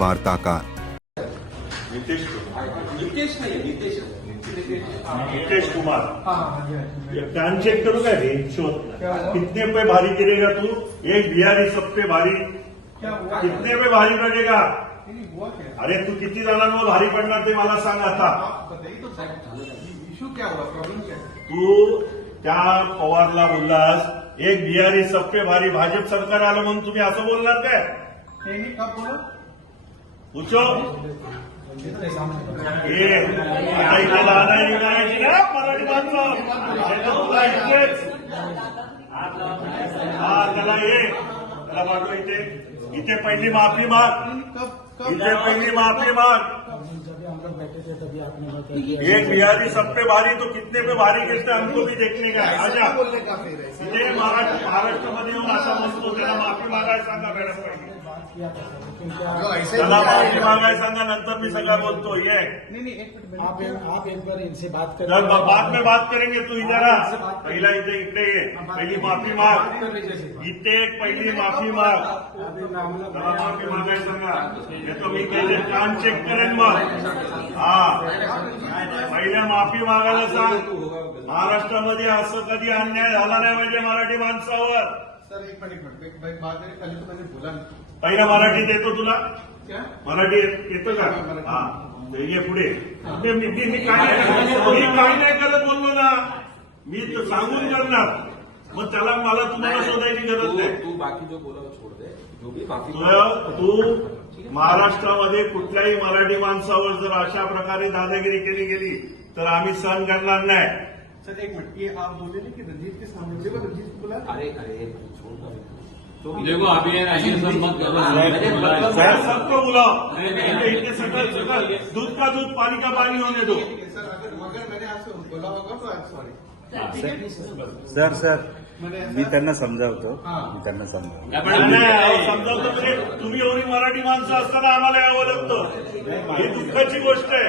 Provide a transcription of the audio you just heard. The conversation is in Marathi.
वार्ताकार। नितेश कुमार कान चेक करू का रे? शोध कितने पे भारी गिरेगा तू? एक बिहारी सब पे भारी कितने पे भारी पडेगा? अरे तू किती जणांवर भारी पडणार ते मला सांग आता। इशू क्या हुआ? प्रॉब्लेम क्या? तू त्या पवारला बोललास एक बिहारी सब पे भारी, भाजप सरकार आलं म्हणून तुम्ही असं बोलणार काय? कब बोला? पूछो आता इथे लहान करायची ना मराठी माणसं हा त्याला त्याला पाठवा इथे पहिली माफी माग, इथे पहिली माफी माग। एक बिहारी सब पे भारी तो कितने पे भारी गिरते हमको भी देखने का है। आजा इथे महाराष्ट्रामध्ये येऊन असा म्हणतो त्याला माफी मागायला सांगा मॅडम, त्याला माफी मागायला सांगा, नंतर मी सगळं बोलतो। ये नहीं एक मिनट आप एक बार इनसे बात करें। बाद में बात करेंगे, तू इधर आ, पहिला इथे इकडे ये, पहिली माफी माग, इथे एक पहिली माफी माग, त्याला माफी मागायला सांगा, तो मी केले कान चेक करेन मग। हा पहिल्या माफी मागायला सांग। महाराष्ट्रामध्ये असं कधी अन्याय झाला नाही पाहिजे मराठी माणसावर। सर एक मिनट एक बात है, पहले तो मैंने बोला नहीं। पहिला मराठीत येतो तुला? क्या? मराठी येतं का? हा ये पुढे। मी काही नाही करत बोललो ना, मी तर सांगून करणार, मग त्याला मला तुम्हाला शोधायची गरज नाही। तू बाकी जो बोला वो छोड़ दे, जो भी बाकी तू महाराष्ट्रामध्ये कुठल्याही मराठी माणसावर जर अशा प्रकारे दादागिरी केली गेली तर आम्ही सहन करणार नाही। सर एक मिनट, ये आप बोले ना कि रंजीत के सामने, देखो रंजीत को बोला। अरे छोड़ दो। तो देखो अभी ये ऐसे सब मत करो। सर सबको बुलाओ, इतने सकल दूध का दूध पानी का पानी होने दो। सर अगर मैंने आपसे बोला होगा तो आई एम सॉरी। सर मैंने मी त्यांना समजावतो, हां. मी त्यांना समजावतो। समजावतो म्हणजे तुम्ही एवढी मराठी माणसं असताना आम्हाला यावं लागतं, ही दुःखाची गोष्ट आहे।